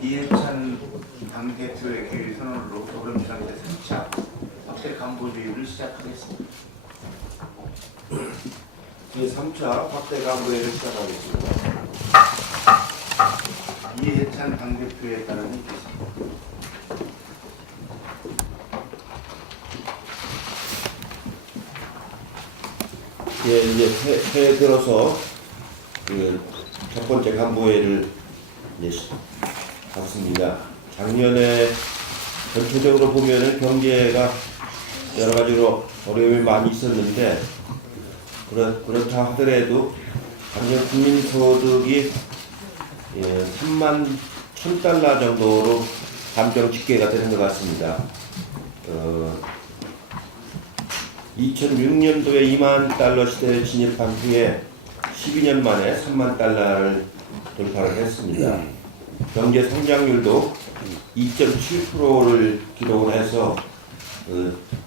이해찬 당대표의 개의 선언으로 더불어민주당의 3차 확대 간부회의를 시작하겠습니다. 제3차 확대 간부회의를 시작하겠습니다. 이해찬 당대표에 따른 기사. 예, 이제 새해 들어서 첫 번째 간부회의를 이제 갔습니다. 작년에 전체적으로 보면은 경제가 여러 가지로 어려움이 많이 있었는데 그렇다 하더라도 작년 국민소득이 3만 1,000달러 정도로 감정 집계가 되는 것 같습니다. 2006년도에 2만 달러 시대에 진입한 후에 12년 만에 3만 달러를 돌파를 했습니다. 경제 성장률도 2.7%를 기록을 해서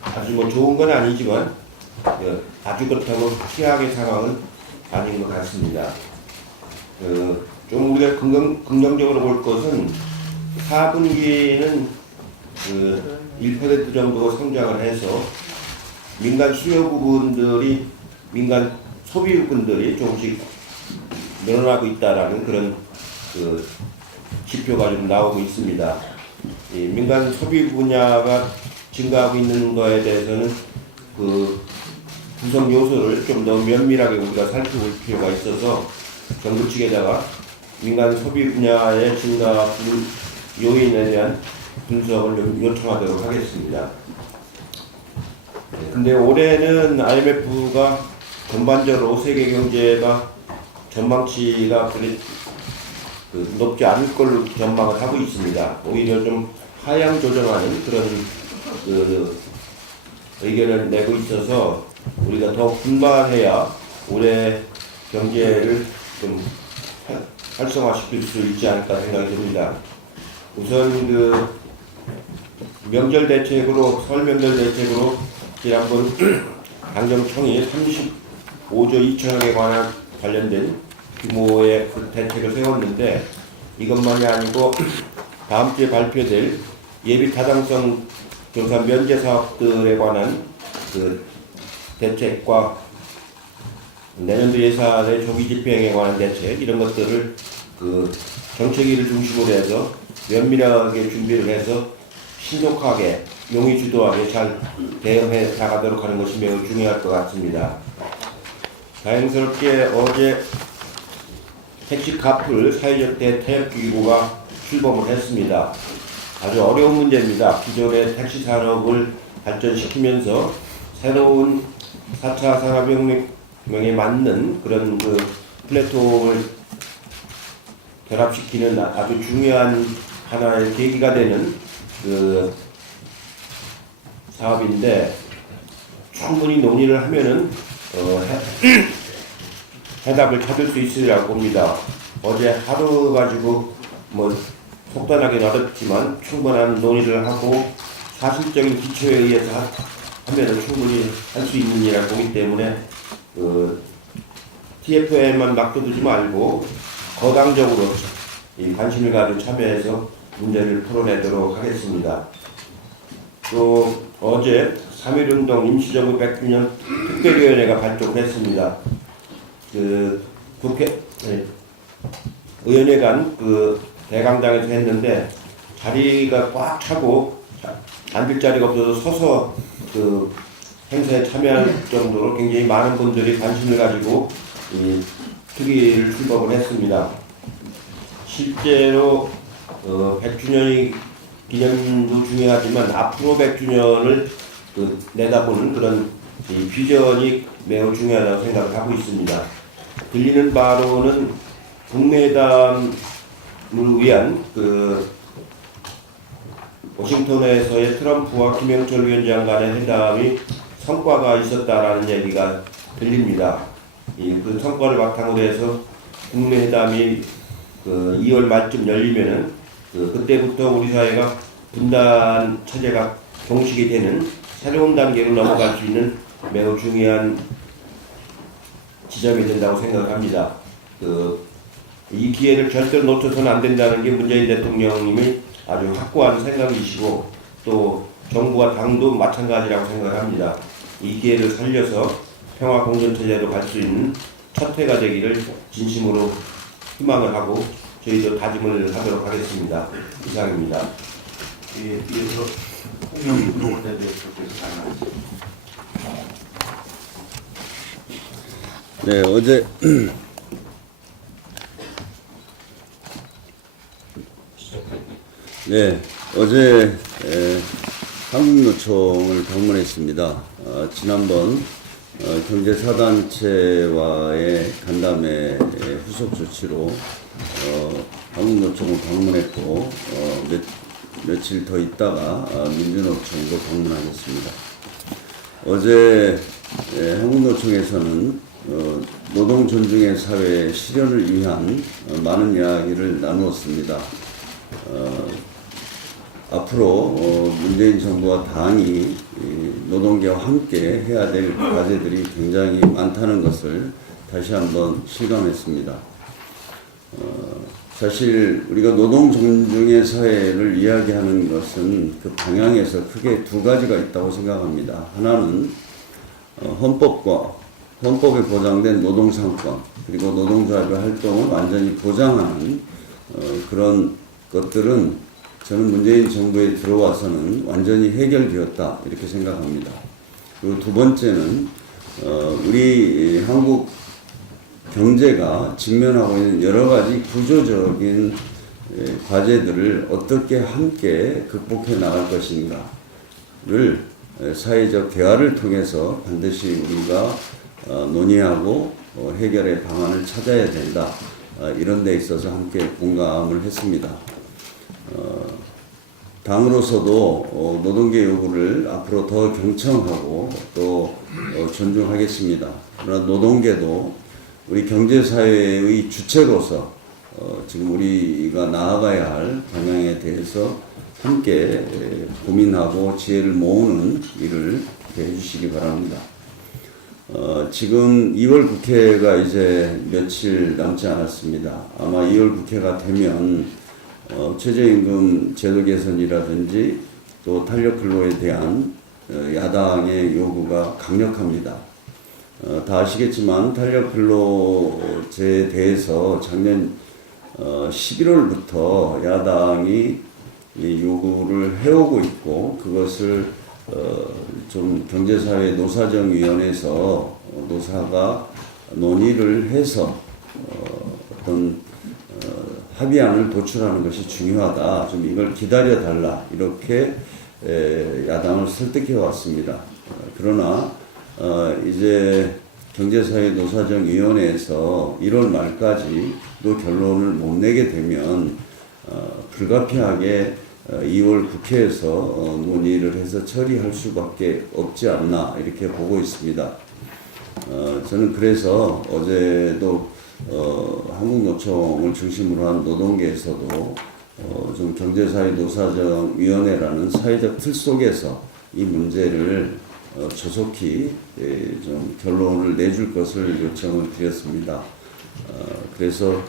아주 좋은 건 아니지만 아주 그렇다고 최악의 상황은 아닌 것 같습니다. 좀 우리가 긍정적으로 볼 것은 4분기는 1% 정도 성장을 해서 민간 수요 부분들이 민간 소비 부분들이 조금씩 늘어나고 있다라는 그런 지표가 좀 나오고 있습니다. 민간 소비 분야가 증가하고 있는 거에 대해서는 구성 요소를 좀 더 면밀하게 우리가 살펴볼 필요가 있어서 정부 측에다가 민간 소비 분야의 증가 요인에 대한 분석을 좀 요청하도록 하겠습니다. 근데 올해는 IMF가 전반적으로 세계 경제가 전망치가 높지 않을 걸로 전망을 하고 있습니다. 오히려 좀 하향 조정하는 그런 의견을 내고 있어서 우리가 더 분발해야 올해 경제를 좀 활성화시킬 수 있지 않을까 생각이 듭니다. 우선 명절 대책으로 설 명절 대책으로 지난번 당정청이 35조 2천억에 관련된 규모의 대책을 세웠는데 이것만이 아니고 다음 주에 발표될 예비 타당성 조사 면제 사업들에 관한 대책과 내년도 예산의 조기 집행에 관한 대책 이런 것들을 정책위를 중심으로 해서 면밀하게 준비를 해서 신속하게 용의주도하게 잘 대응해 나가도록 하는 것이 매우 중요할 것 같습니다. 다행스럽게 어제 택시 카풀 사회적 대타협기구가 출범을 했습니다. 아주 어려운 문제입니다. 기존의 택시 산업을 발전시키면서 새로운 4차 산업혁명에 맞는 그런 플랫폼을 결합시키는 아주 중요한 하나의 계기가 되는 사업인데 충분히 논의를 하면은 해답을 찾을 수 있으리라고 봅니다. 어제 하루 가지고 속단하기는 어렵지만 충분한 논의를 하고 사실적인 기초에 의해서 하면은 충분히 할 수 있는 일이라고 보기 때문에 TF에만 맡겨두지 말고 거당적으로 관심을 가지고 참여해서 문제를 풀어내도록 하겠습니다. 또 어제 3.1운동 임시정부 100주년 특별위원회가 발족을 했습니다. 국회 의원회 간 대강당에서 했는데 자리가 꽉 차고 앉을 자리가 없어서 서서 행사에 참여할 정도로 굉장히 많은 분들이 관심을 가지고 특위를 출범을 했습니다. 실제로 100주년이 기념도 중요하지만 앞으로 100주년을 내다보는 그런 비전이 매우 중요하다고 생각을 하고 있습니다. 들리는 바로는 북미회담을 위한 워싱턴에서의 트럼프와 김영철 위원장 간의 회담이 성과가 있었다라는 얘기가 들립니다. 그 성과를 바탕으로 해서 국내 회담이 2월 말쯤 열리면은 그때부터 우리 사회가 분단 체제가 종식이 되는 새로운 단계로 넘어갈 수 있는 매우 중요한 지점이 된다고 생각합니다. 이 기회를 절대로 놓쳐서는 안 된다는 게 문재인 대통령님이 아주 확고한 생각이시고 또 정부와 당도 마찬가지라고 생각합니다. 이 기회를 살려서 평화 공존체제로 갈 수 있는 첫 해가 되기를 진심으로 희망을 하고 저희도 다짐을 하도록 하겠습니다. 이상입니다. 이어서 홍영희 부대표께서 가능하십니다. 네, 어제 한국노총을 방문했습니다. 지난번 경제사단체와의 간담회 후속 조치로 한국노총을 방문했고 며칠 더 있다가 민주노총도 방문하겠습니다. 어제 한국노총에서는 노동 존중의 사회 실현을 위한 많은 이야기를 나누었습니다. 앞으로 문재인 정부와 당이 노동계와 함께 해야 될 과제들이 굉장히 많다는 것을 다시 한번 실감했습니다. 사실 우리가 노동 존중의 사회를 이야기하는 것은 그 방향에서 크게 두 가지가 있다고 생각합니다. 하나는 헌법에 보장된 노동상권, 그리고 노동조합의 활동을 완전히 보장하는 그런 것들은 저는 문재인 정부에 들어와서는 완전히 해결되었다 이렇게 생각합니다. 그리고 두 번째는 우리 한국 경제가 직면하고 있는 여러 가지 구조적인 과제들을 어떻게 함께 극복해 나갈 것인가를 사회적 대화를 통해서 반드시 우리가 논의하고 해결의 방안을 찾아야 된다. 이런 데 있어서 함께 공감을 했습니다. 당으로서도 노동계 요구를 앞으로 더 경청하고 또 존중하겠습니다. 그러나 노동계도 우리 경제사회의 주체로서 지금 우리가 나아가야 할 방향에 대해서 함께 고민하고 지혜를 모으는 일을 해주시기 바랍니다. 지금 2월 국회가 이제 며칠 남지 않았습니다. 아마 2월 국회가 되면 최저임금 제도 개선이라든지 또 탄력근로에 대한 야당의 요구가 강력합니다. 다 아시겠지만 탄력근로제에 대해서 작년 11월부터 야당이 이 요구를 해오고 있고 그것을 좀 경제사회 노사정위원회에서 노사가 논의를 해서 어떤 합의안을 도출하는 것이 중요하다. 좀 이걸 기다려달라. 이렇게 야당을 설득해 왔습니다. 그러나 이제 경제사회 노사정위원회에서 1월 말까지도 결론을 못 내게 되면 불가피하게 2월 국회에서 논의를 해서 처리할 수밖에 없지 않나 이렇게 보고 있습니다. 저는 그래서 어제도 한국노총을 중심으로 한 노동계에서도 좀 경제사회 노사정위원회라는 사회적 틀 속에서 이 문제를 조속히 좀 결론을 내줄 것을 요청을 드렸습니다. 그래서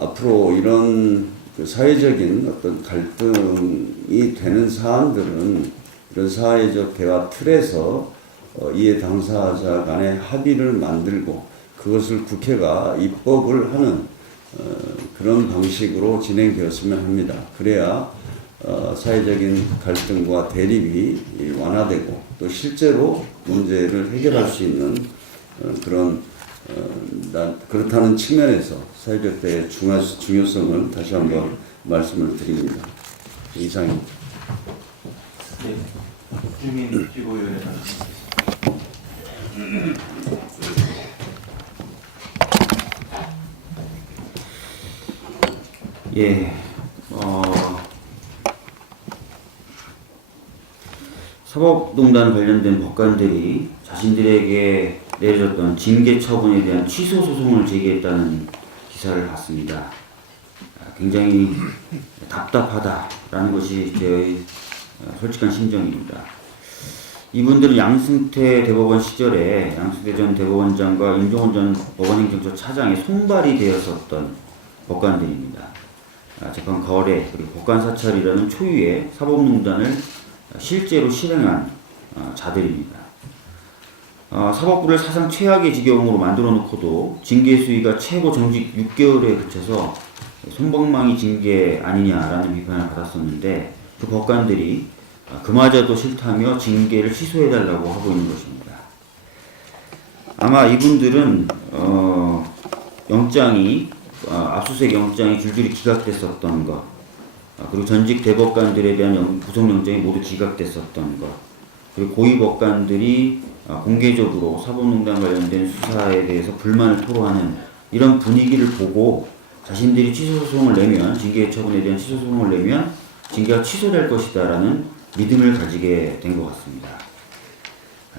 앞으로 이런 그 사회적인 어떤 갈등이 되는 사안들은 이런 사회적 대화 틀에서 이해 당사자 간의 합의를 만들고 그것을 국회가 입법을 하는 그런 방식으로 진행되었으면 합니다. 그래야 사회적인 갈등과 대립이 완화되고 또 실제로 문제를 해결할 수 있는 그런 그렇다는 측면에서 사회적 대화의 중요성을 다시 한번 말씀을 드립니다. 이상입니다. 네. 주민 피고위원회 예, 사법농단 관련된 법관들이 자신들에게 내려졌던 징계 처분에 대한 취소 소송을 제기했다는 기사를 봤습니다. 굉장히 답답하다라는 것이 제 솔직한 심정입니다. 이분들은 양승태 대법원 시절에 양승태 전 대법원장과 임종원 전 법원행정처 차장의 손발이 되었었던 법관들입니다. 재판 거래 그리고 법관 사찰이라는 초유의 사법농단을 실제로 실행한 자들입니다. 사법부를 사상 최악의 지경으로 만들어 놓고도 징계 수위가 최고 정직 6개월에 그쳐서 손방망이 징계 아니냐라는 비판을 받았었는데 그 법관들이 그마저도 싫다며 징계를 취소해달라고 하고 있는 것입니다. 아마 이분들은 압수수색 영장이 줄줄이 기각됐었던 것, 그리고 전직 대법관들에 대한 구속영장이 모두 기각됐었던 것, 그리고 고위법관들이 공개적으로 사법농단 관련된 수사에 대해서 불만을 토로하는 이런 분위기를 보고 자신들이 취소소송을 내면, 징계 처분에 대한 취소소송을 내면 징계가 취소될 것이다 라는 믿음을 가지게 된 것 같습니다.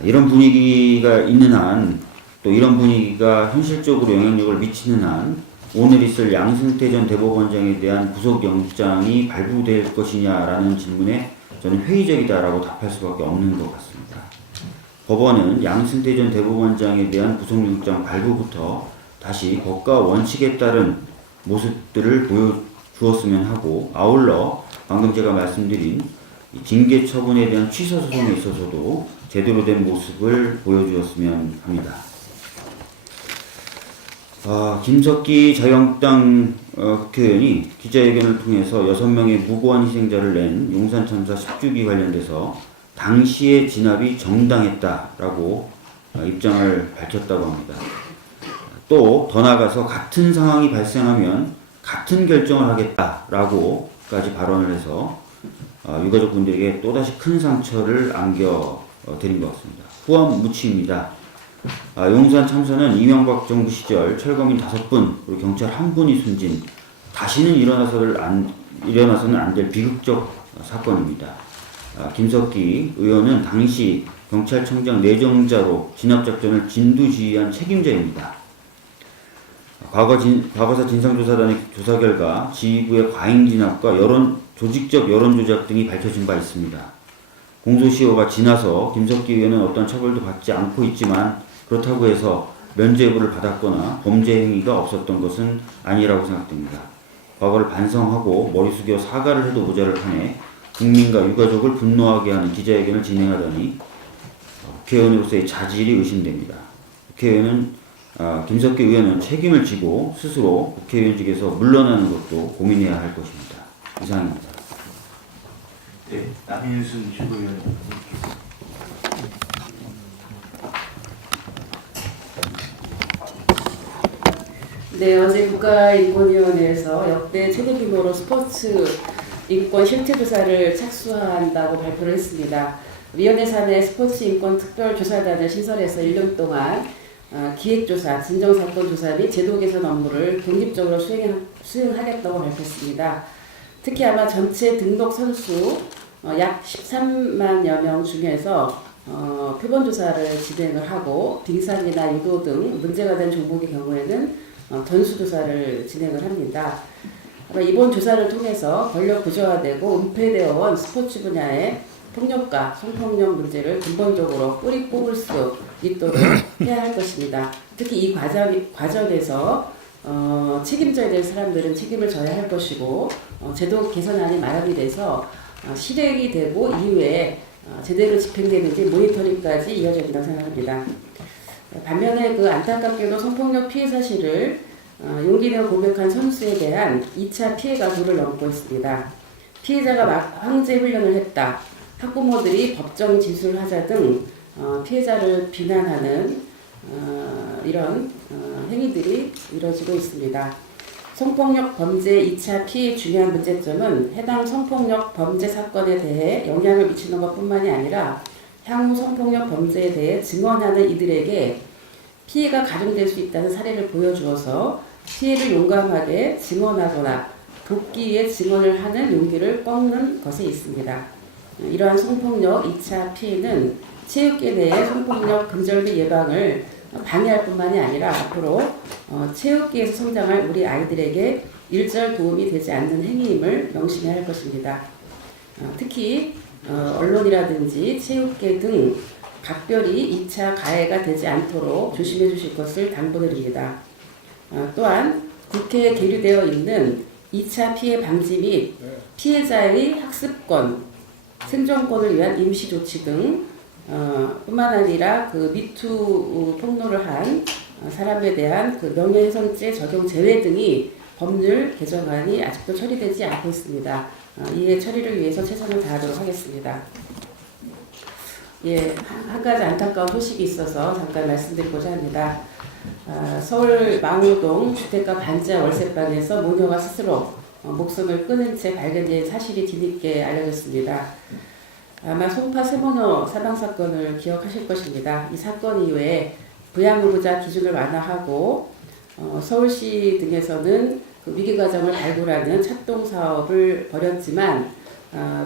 이런 분위기가 있는 한, 또 이런 분위기가 현실적으로 영향력을 미치는 한 오늘 있을 양승태 전 대법원장에 대한 구속영장이 발부될 것이냐라는 질문에 저는 회의적이다라고 답할 수밖에 없는 것 같습니다. 법원은 양승태 전 대법원장에 대한 구속영장 발부부터 다시 법과 원칙에 따른 모습들을 보여주었으면 하고, 아울러 방금 제가 말씀드린 징계 처분에 대한 취소 소송에 있어서도 제대로 된 모습을 보여주었으면 합니다. 김석기 자유한국당 국회의원이 기자회견을 통해서 6명의 무고한 희생자를 낸 용산 참사 10주기 관련돼서 당시의 진압이 정당했다라고 입장을 밝혔다고 합니다. 또 더 나아가서 같은 상황이 발생하면 같은 결정을 하겠다라고까지 발언을 해서 유가족분들에게 또다시 큰 상처를 안겨드린 것 같습니다. 후원 무치입니다. 용산 참사는 이명박 정부 시절 철거민 5분, 그리고 경찰 1분이 숨진 다시는 일어나서는 안 될 비극적 사건입니다. 김석기 의원은 당시 경찰청장 내정자로 진압작전을 진두지휘한 책임자입니다. 과거사 진상조사단의 조사 결과 지휘부의 과잉 진압과 조직적 여론조작 등이 밝혀진 바 있습니다. 공소시효가 지나서 김석기 의원은 어떤 처벌도 받지 않고 있지만 그렇다고 해서 면죄부를 받았거나 범죄 행위가 없었던 것은 아니라고 생각됩니다. 과거를 반성하고 머리 숙여 사과를 해도 모자를 판에 국민과 유가족을 분노하게 하는 기자회견을 진행하다니 국회의원으로서의 자질이 의심됩니다. 김석기 의원은 책임을 지고 스스로 국회의원직에서 물러나는 것도 고민해야 할 것입니다. 이상입니다. 네, 남인순 최고위원님께서. 네, 어제 국가인권위원회에서 역대 최대 규모로 스포츠 인권 실태조사를 착수한다고 발표를 했습니다. 위원회 산하 스포츠 인권 특별조사단을 신설해서 1년 동안 기획조사, 진정사건조사 및 제도 개선 업무를 독립적으로 수행하겠다고 밝혔습니다. 특히 아마 전체 등록 선수 약 13만여 명 중에서 표본조사를 진행을 하고 빙상이나 유도 등 문제가 된 종목의 경우에는 전수조사를 진행을 합니다. 이번 조사를 통해서 권력 구조화되고 은폐되어 온 스포츠 분야의 폭력과 성폭력 문제를 근본적으로 뿌리 뽑을 수 있도록 해야 할 것입니다. 특히 이 과정에서 책임져야 될 사람들은 책임을 져야 할 것이고 제도 개선안이 마련이 돼서 실행이 되고 이후에 제대로 집행되는지 모니터링까지 이어져야 된다고 생각합니다. 반면에 그 안타깝게도 성폭력 피해 사실을 용기 내어 고백한 선수에 대한 2차 피해가 도를 넘고 있습니다. 피해자가 황제 훈련을 했다, 학부모들이 법정 진술을 하자 등 피해자를 비난하는 이런 행위들이 이루어지고 있습니다. 성폭력 범죄 2차 피해 중요한 문제점은 해당 성폭력 범죄 사건에 대해 영향을 미치는 것뿐만이 아니라 향후 성폭력 범죄에 대해 증언하는 이들에게 피해가 가중될 수 있다는 사례를 보여주어서 피해를 용감하게 증언하거나 돕기 위해 증언을 하는 용기를 꺾는 것에 있습니다. 이러한 성폭력 2차 피해는 체육계 내의 성폭력 근절 및 예방을 방해할 뿐만이 아니라 앞으로 체육계에서 성장할 우리 아이들에게 일절 도움이 되지 않는 행위임을 명심해야 할 것입니다. 특히 언론이라든지 체육계 등 각별히 2차 가해가 되지 않도록 조심해 주실 것을 당부드립니다. 또한 국회에 계류되어 있는 2차 피해 방지 및 피해자의 학습권, 생존권을 위한 임시조치 등 뿐만 아니라 그 미투 폭로를 한 사람에 대한 그 명예훼손죄 적용 제외 등이 법률 개정안이 아직도 처리되지 않고 있습니다. 이에 처리를 위해서 최선을 다하도록 하겠습니다. 예, 한 가지 안타까운 소식이 있어서 잠깐 말씀드리고자 합니다. 서울 망우동 주택가 반지하 월세방에서 모녀가 스스로 목숨을 끊은 채 발견된 사실이 뒤늦게 알려졌습니다. 아마 송파 세모녀 사망사건을 기억하실 것입니다. 이 사건 이후에 부양의무자 기준을 완화하고 서울시 등에서는 그 위기가정을 발굴하는 착동 사업을 벌였지만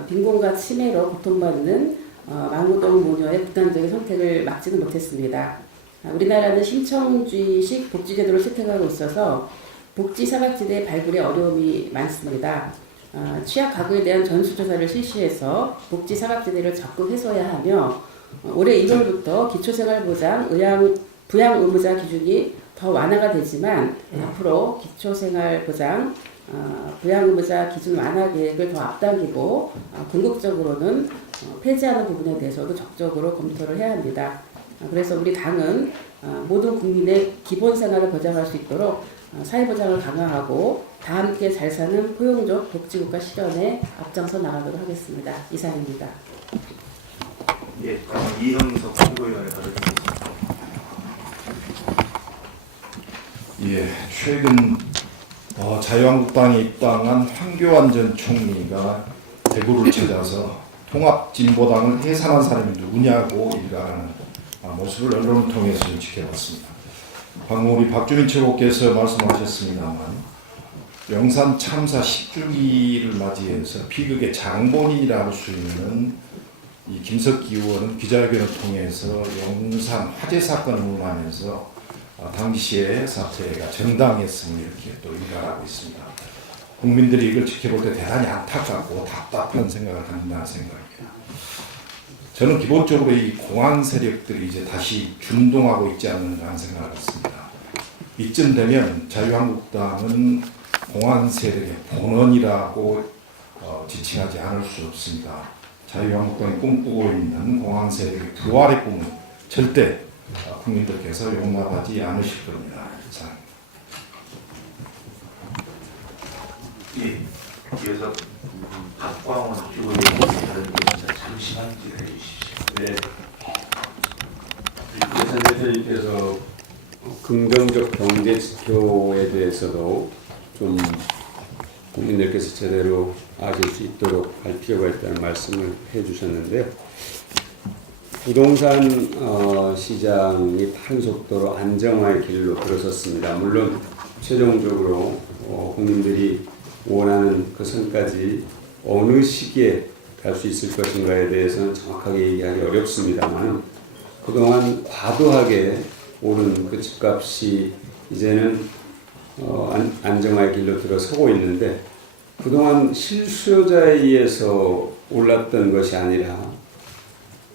빈곤과 치매로 고통받는 망우동 모녀의 극단적인 선택을 막지는 못했습니다. 우리나라는 신청주의식 복지제도를 채택하고 있어서 복지 사각지대 발굴에 어려움이 많습니다. 취약 가구에 대한 전수조사를 실시해서 복지 사각지대를 적극 해소해야 하며 올해 1월부터 기초생활보장 부양 의무자 기준이 더 완화가 되지만 앞으로 기초생활보장 부양 의무자 기준 완화 계획을 더 앞당기고 궁극적으로는 폐지하는 부분에 대해서도 적극적으로 검토를 해야 합니다. 그래서 우리 당은 모든 국민의 기본 생활을 보장할 수 있도록 사회보장을 강화하고 다 함께 잘 사는 포용적 복지국가 실현에 앞장서 나가도록 하겠습니다. 이상입니다. 예, 다음 이형석 최고위원을 받아주겠습니다. 예, 최근 자유한국당에 입당한 황교안 전 총리가 대구를 찾아서 통합진보당을 해산한 사람이 누구냐고 일가하는 모습을 언론을 통해서 지켜봤습니다. 방금 우리 박주민 최고께서 말씀하셨습니다만 영산 참사 10주기를 맞이해서 비극의 장본인이라 할 수 있는 이 김석기 의원은 기자회견을 통해서 영산 화재 사건을 논하면서 당시의 사태가 정당했음을 이렇게 또 일갈하고 있습니다. 국민들이 이걸 지켜볼 때 대단히 안타깝고 답답한 생각을 한다는 생각이에요. 저는 기본적으로 이 공안 세력들이 이제 다시 준동하고 있지 않는가 하는 생각을 했습니다. 이쯤 되면 자유한국당은 공안 세력의 본원이라고 지칭하지 않을 수 없습니다. 자유한국당이 꿈꾸고 있는 공안 세력의 부활의 꿈은 절대 국민들께서 용납하지 않으실 겁니다. 예, 이어서 박광원 최고위원을 받아주겠습니다. 잠시만 기다려 주십시오. 네. 예산 대표님께서 긍정적 경제 지표에 대해서도 좀 국민들께서 제대로 아실 수 있도록 할 필요가 있다는 말씀을 해주셨는데요. 부동산 시장이 빠른 속도로 안정화의 길로 들어섰습니다. 물론 최종적으로 국민들이 원하는 그 선까지 어느 시기에 갈 수 있을 것인가에 대해서는 정확하게 얘기하기 어렵습니다만 그동안 과도하게 오른 그 집값이 이제는 안정화의 길로 들어서고 있는데 그동안 실수요자에 의해서 올랐던 것이 아니라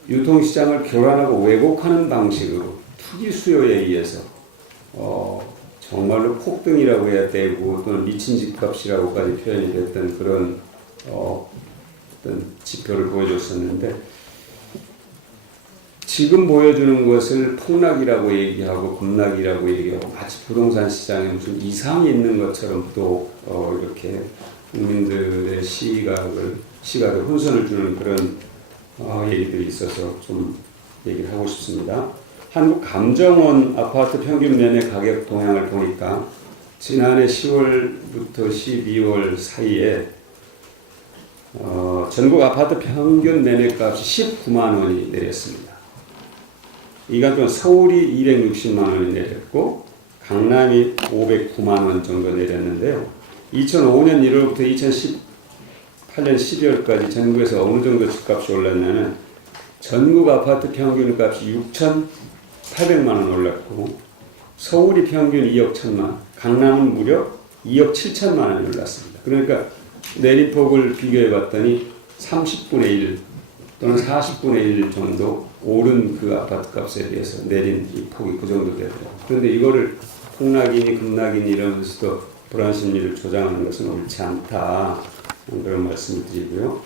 유통시장을 교란하고 왜곡하는 방식으로 투기 수요에 의해서 정말로 폭등이라고 해야 되고 또는 미친 집값이라고까지 표현이 됐던 그런 어떤 지표를 보여줬었는데 지금 보여주는 것을 폭락이라고 얘기하고 급락이라고 얘기하고 마치 부동산 시장에 무슨 이상이 있는 것처럼 또 이렇게 국민들의 시각에 혼선을 주는 그런 얘기들이 있어서 좀 얘기를 하고 싶습니다. 한국감정원 아파트 평균 매매 가격 동향을 보니까 지난해 10월부터 12월 사이에 전국 아파트 평균 매매값이 19만 원이 내렸습니다. 이 기간 동안 서울이 260만 원이 내렸고 강남이 509만 원 정도 내렸는데요. 2005년 1월부터 2018년 12월까지 전국에서 어느 정도 집값이 올랐냐면 전국 아파트 평균 값이 6,800만 원 올랐고 서울이 평균 2억 1천만, 강남은 무려 2억 7천만 원이 올랐습니다. 그러니까 내림폭을 비교해 봤더니 30분의 1 또는 40분의 1 정도 오른 그 아파트 값에 비해서 내린 이 폭이 그 정도 되더라고요. 그런데 이거를 폭락이니 급락이니 이러면서도 불안 심리를 조장하는 것은 옳지 않다. 그런 말씀을 드리고요.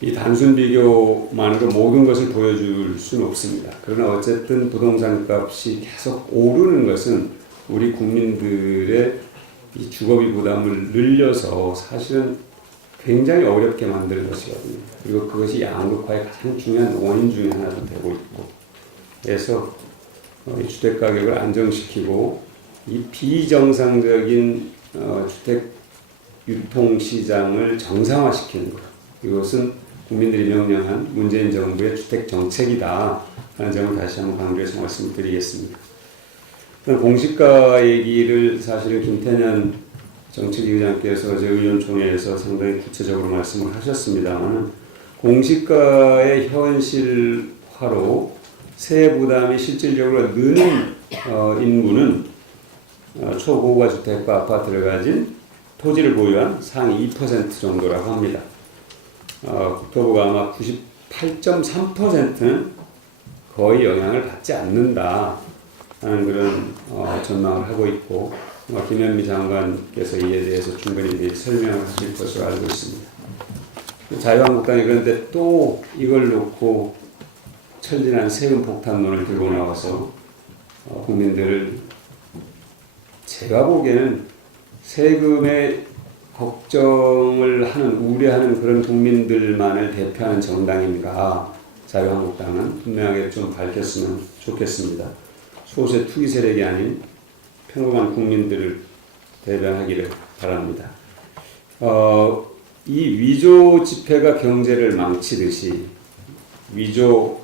이 단순 비교만으로 모든 것을 보여줄 수는 없습니다. 그러나 어쨌든 부동산 값이 계속 오르는 것은 우리 국민들의 이 주거비 부담을 늘려서 사실은 굉장히 어렵게 만드는 것이거든요. 그리고 그것이 양극화의 가장 중요한 원인 중에 하나도 되고 있고, 그래서 이 주택 가격을 안정시키고 이 비정상적인 주택 유통 시장을 정상화시키는 것, 이것은 국민들이 명령한 문재인 정부의 주택 정책이다 하는 점을 다시 한번 강조해서 말씀을 드리겠습니다. 공시가 얘기를 사실은 김태년 정책위 의장께서 어제 의원총회에서 상당히 구체적으로 말씀을 하셨습니다만, 공시가의 현실화로 세액 부담이 실질적으로 느는 인구는 초고가 주택과 아파트를 가진 토지를 보유한 상위 2% 정도라고 합니다. 국토부가 아마 98.3%는 거의 영향을 받지 않는다 하는 그런 전망을 하고 있고, 김현미 장관께서 이에 대해서 충분히 설명을 하실 것으로 알고 있습니다. 자유한국당이 그런데 또 이걸 놓고 철진한 세금 폭탄론을 들고 나와서 국민들을, 제가 보기에는 세금에 걱정을 하는, 우려하는 그런 국민들만을 대표하는 정당인가, 자유한국당은 분명하게 좀 밝혔으면 좋겠습니다. 소수의 투기 세력이 아닌 평범한 국민들을 대변하기를 바랍니다. 이 위조 지폐가 경제를 망치듯이 위조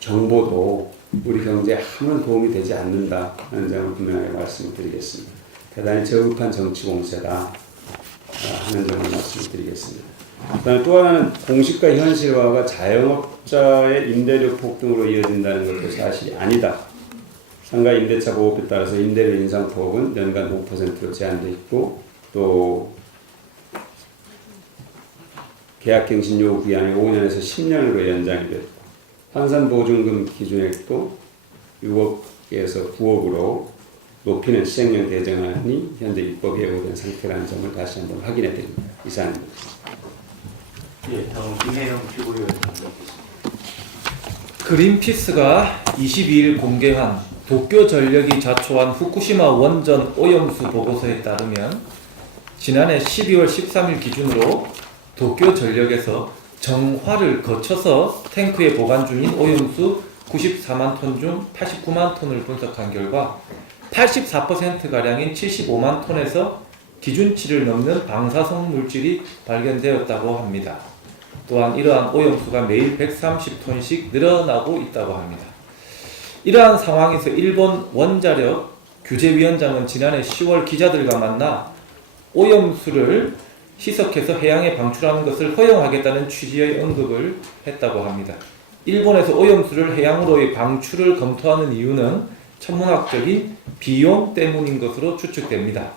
정보도 우리 경제에 아무런 도움이 되지 않는다 하는 점을 분명하게 말씀드리겠습니다. 대단히 저급한 정치 공세다 하는 점을 말씀드리겠습니다. 그다음에 또 하나는 공시가 현실화가 자영업자의 임대료 폭등으로 이어진다는 것도 사실이 아니다. 상가 임대차 보호법에 따라서 임대료 인상폭은 연간 5%로 제한되어 있고, 또 계약갱신 요구 기한이 5년에서 10년으로 연장이 됐고, 환산보증금 기준액도 6억에서 9억으로 높이는 시행령 개정안이 현재 입법 예고된 상태라는 점을 다시 한번 확인해 드립니다. 이상입니다. 예, 다음 김혜영 피고위원 담당겠습니다. 그린피스가 22일 공개한 도쿄 전력이 자초한 후쿠시마 원전 오염수 보고서에 따르면 지난해 12월 13일 기준으로 도쿄 전력에서 정화를 거쳐서 탱크에 보관 중인 오염수 94만 톤 중 89만 톤을 분석한 결과 84%가량인 75만 톤에서 기준치를 넘는 방사성 물질이 발견되었다고 합니다. 또한 이러한 오염수가 매일 130톤씩 늘어나고 있다고 합니다. 이러한 상황에서 일본 원자력 규제위원장은 지난해 10월 기자들과 만나 오염수를 희석해서 해양에 방출하는 것을 허용하겠다는 취지의 언급을 했다고 합니다. 일본에서 오염수를 해양으로의 방출을 검토하는 이유는 천문학적인 비용 때문인 것으로 추측됩니다.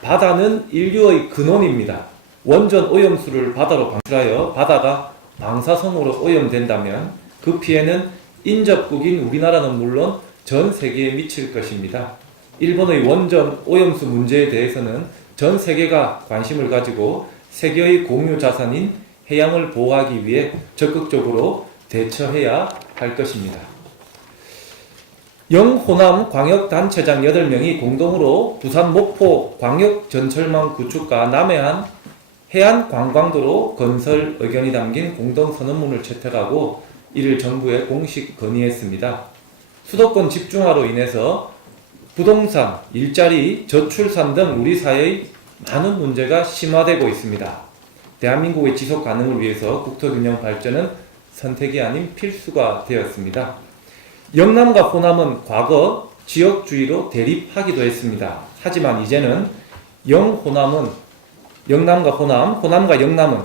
바다는 인류의 근원입니다. 원전 오염수를 바다로 방출하여 바다가 방사성으로 오염된다면 그 피해는 인접국인 우리나라는 물론 전 세계에 미칠 것입니다. 일본의 원전 오염수 문제에 대해서는 전 세계가 관심을 가지고 세계의 공유 자산인 해양을 보호하기 위해 적극적으로 대처해야 할 것입니다. 영호남 광역단체장 8명이 공동으로 부산 목포 광역전철망 구축과 남해안 해안관광도로 건설 의견이 담긴 공동선언문을 채택하고 이를 정부에 공식 건의했습니다. 수도권 집중화로 인해서 부동산, 일자리, 저출산 등 우리 사회의 많은 문제가 심화되고 있습니다. 대한민국의 지속 가능을 위해서 국토균형 발전은 선택이 아닌 필수가 되었습니다. 영남과 호남은 과거 지역주의로 대립하기도 했습니다. 하지만 이제는 영호남은 영남과 호남, 호남과 영남은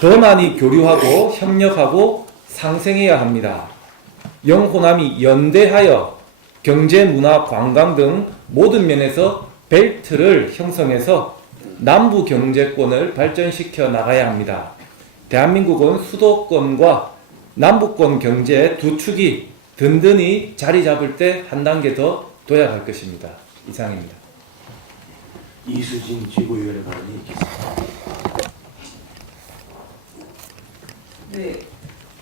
더 많이 교류하고 협력하고 상생해야 합니다. 영호남이 연대하여 경제, 문화, 관광 등 모든 면에서 벨트를 형성해서 남부 경제권을 발전시켜 나가야 합니다. 대한민국은 수도권과 남부권 경제 두 축이 든든히 자리 잡을 때 한 단계 더 도약할 것입니다. 이상입니다. 이수진 지구위원회 발언이 있겠습니다. 네,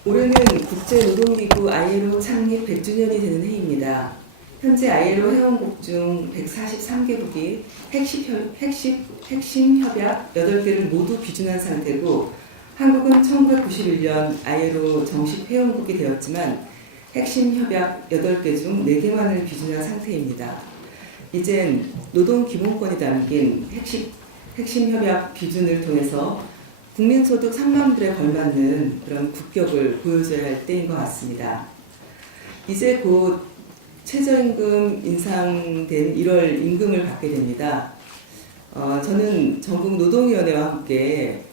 올해는 국제노동기구 ILO 창립 100주년이 되는 해입니다. 현재 ILO 회원국 중 143개국이 핵심 협약 8개를 모두 비준한 상태고, 한국은 1991년 ILO 정식 회원국이 되었지만 핵심 협약 8개 중 4개만을 비준한 상태입니다. 이젠 노동 기본권이 담긴 핵심 협약 비준을 통해서 국민소득 3만 불에 걸맞는 그런 국격을 보여줘야 할 때인 것 같습니다. 이제 곧 최저임금 인상된 1월 임금을 받게 됩니다. 저는 전국 노동위원회와 함께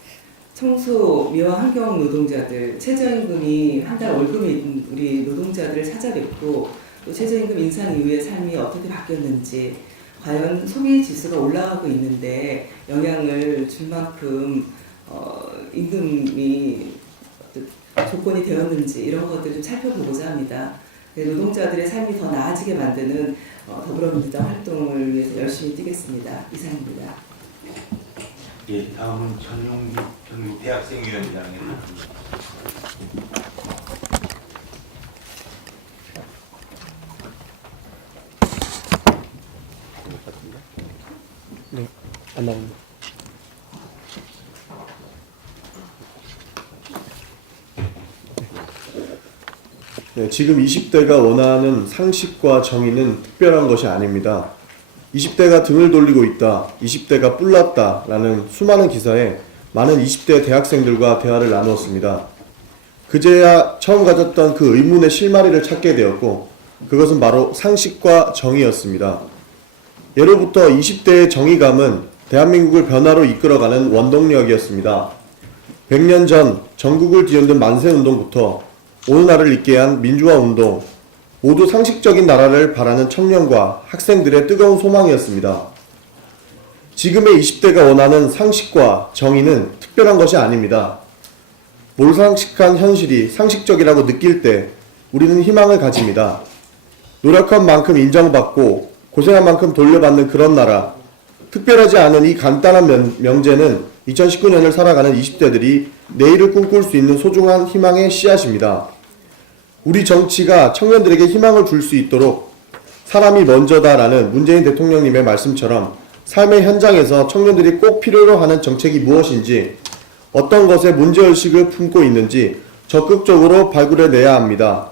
청소, 미화, 환경 노동자들, 최저임금이 한 달 월급인 우리 노동자들을 찾아뵙고 또 최저임금 인상 이후의 삶이 어떻게 바뀌었는지, 과연 소비 지수가 올라가고 있는데 영향을 줄 만큼 임금이 조건이 되었는지 이런 것들 좀 살펴보고자 합니다. 노동자들의 삶이 더 나아지게 만드는 더불어민주당 활동을 위해서 열심히 뛰겠습니다. 이상입니다. 예, 다음은 전용기 전국 대학생위원장의 네, 안 나옵니다. 네, 지금 20대가 원하는 상식과 정의는 특별한 것이 아닙니다. 20대가 등을 돌리고 있다, 20대가 뿔났다 라는 수많은 기사에 많은 20대 대학생들과 대화를 나누었습니다. 그제야 처음 가졌던 그 의문의 실마리를 찾게 되었고, 그것은 바로 상식과 정의였습니다. 예로부터 20대의 정의감은 대한민국을 변화로 이끌어가는 원동력이었습니다. 100년 전 전국을 뒤흔든 만세운동부터 오늘날을 있게 한 민주화운동, 모두 상식적인 나라를 바라는 청년과 학생들의 뜨거운 소망이었습니다. 지금의 20대가 원하는 상식과 정의는 특별한 것이 아닙니다. 몰상식한 현실이 상식적이라고 느낄 때 우리는 희망을 가집니다. 노력한 만큼 인정받고 고생한 만큼 돌려받는 그런 나라, 특별하지 않은 이 간단한 명제는 2019년을 살아가는 20대들이 내일을 꿈꿀 수 있는 소중한 희망의 씨앗입니다. 우리 정치가 청년들에게 희망을 줄 수 있도록 사람이 먼저다라는 문재인 대통령님의 말씀처럼 삶의 현장에서 청년들이 꼭 필요로 하는 정책이 무엇인지, 어떤 것에 문제의식을 품고 있는지 적극적으로 발굴해내야 합니다.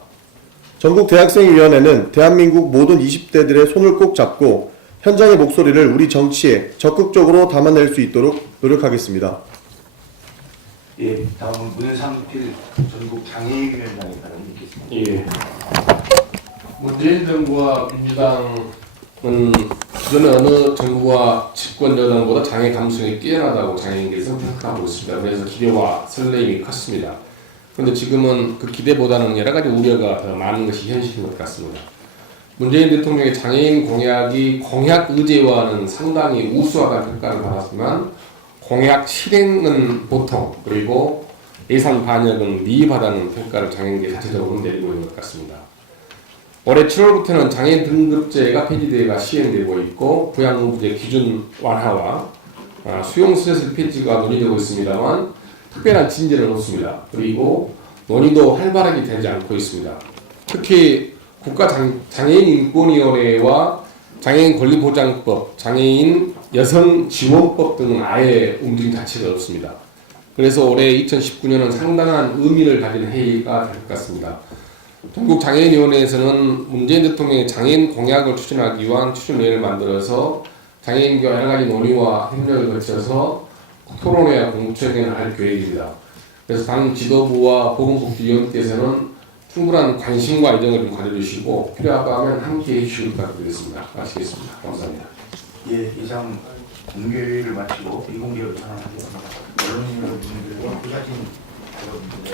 전국대학생위원회는 대한민국 모든 20대들의 손을 꼭 잡고 현장의 목소리를 우리 정치에 적극적으로 담아낼 수 있도록 노력하겠습니다. 예, 다음은 문상필 전국 장애인위원장의 발언이 있겠습니다. 예. 문재인 정부와 민주당은 기존의 어느 정부와 집권 여당보다 장애 감수성이 뛰어나다고 장애인께서 생각하고 있습니다. 그래서 기대와 설렘이 컸습니다. 그런데 지금은 그 기대보다는 여러 가지 우려가 더 많은 것이 현실인 것 같습니다. 문재인 대통령의 장애인 공약이 공약 의제와는 상당히 우수하다는 평가를 받았지만 공약 실행은 보통, 그리고 예산 반영은 미흡하다는 평가를 장애인계 자체적으로 내리고 있는 것 같습니다. 올해 7월부터는 장애인 등급제가 폐지되어 시행되고 있고, 부양부제 기준 완화와 수용 스트레스 폐지가 논의되고 있습니다만 특별한 진전은 없습니다. 그리고 논의도 활발하게 되지 않고 있습니다. 특히 국가장애인인권위원회와 장애인권리보장법, 장애인 여성지원법 등은 아예 움직임 자체가 없습니다. 그래서 올해 2019년은 상당한 의미를 가진 해가 될 것 같습니다. 전국장애인위원회에서는 문재인 대통령의 장애인 공약을 추진하기 위한 추진위원회를 만들어서 장애인과 여러가지 논의와 협력을 거쳐서 토론회와 공청회를 할 계획입니다. 그래서 당 지도부와 보건복지위원회께서는 충분한 관심과 애정을 좀 가져주시고 필요하다면 함께 해주시길 부탁드리겠습니다. 마치겠습니다. 감사합니다. 예, 이상 공개회의를 마치고 비공개로 전환하겠습니다. 언론인 여러분들과 부사진 여러분들의